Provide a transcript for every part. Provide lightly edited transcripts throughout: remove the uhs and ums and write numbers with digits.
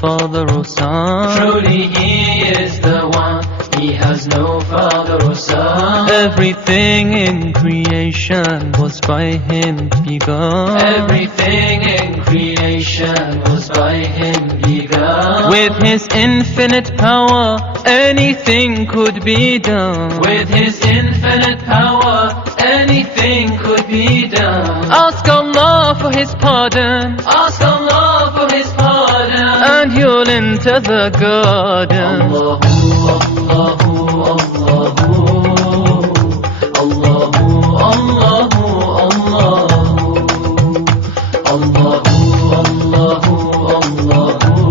father or son. Truly He is the one, He has no father or son. Everything in creation was by Him begun. Everything in creation was by Him begun. With His infinite power, anything could be done. With His infinite power, anything could be done. Ask Allah for His pardon, Ask Allah for His pardon, and you'll enter the garden. Allahu, Allahu, Allahu, Allahu, Allahu, Allahu, Allahu,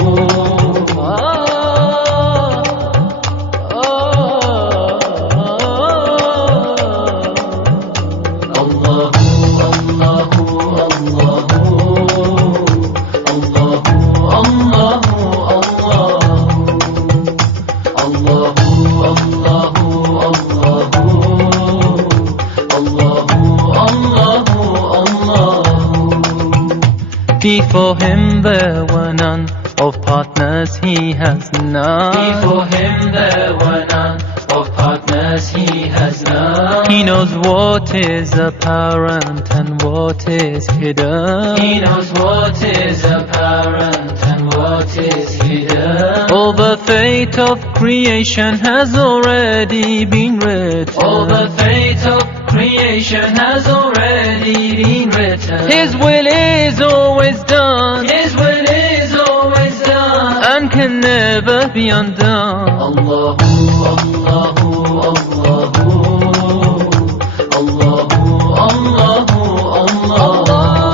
Before Him there were none, of partners He has none. Before Him there were none, of partners He has none. He knows what is apparent and what is hidden. He knows what is apparent and what is hidden. All the fate of creation has already been written. All the fate of creation has already been written. His will is always done, His will is always done, and can never be undone. Allahu, Allahu, Allahu, Allahu, Allahu, Allah.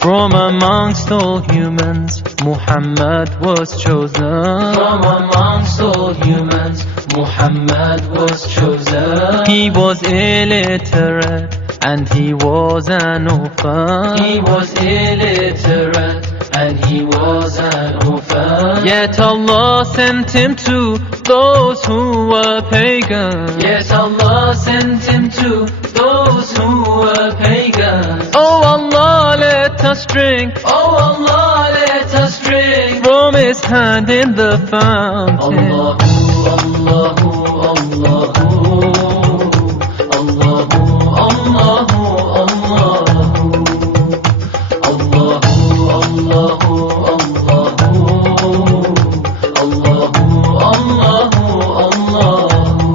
From amongst all humans, Muhammad was chosen. From amongst all humans, Muhammad was chosen. He was illiterate and he was an orphan. He was illiterate and he was an orphan. Yet Allah sent him to those who were pagans. Yet Allah sent him to those who were pagans. Oh Allah, let us drink. Oh Allah, let us drink From His hand in the fountain. Allahu, Allahu, Allahu, Allahu, Allahu, Allahu, Allahu,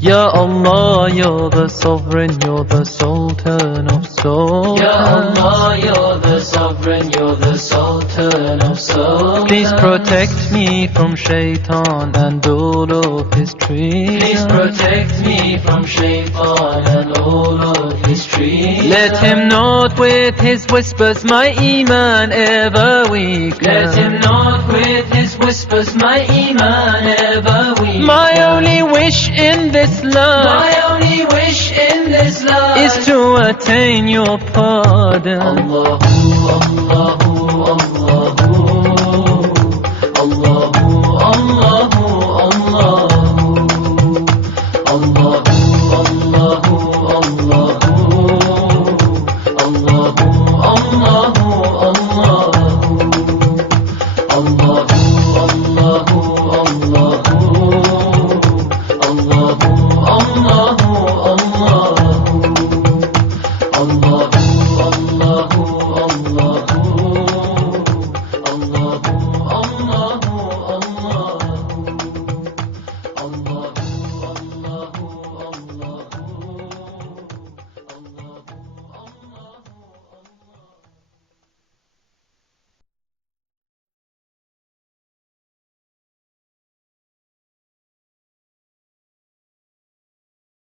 Ya Allah, You're the Sovereign, You're the Sultan of souls. Ya Allah, You're the Sovereign, You're the Sultan of souls. Please protect me from Shaitan and all of his tricks. Please protect me from Shaitan and all of his tricks. Let him not with his whispers my Iman ever weaken. Let him not with his whispers my Iman ever weaken. My only wish in this life, my only wish in this life is to attain Your pardon. Allahu, Allahu,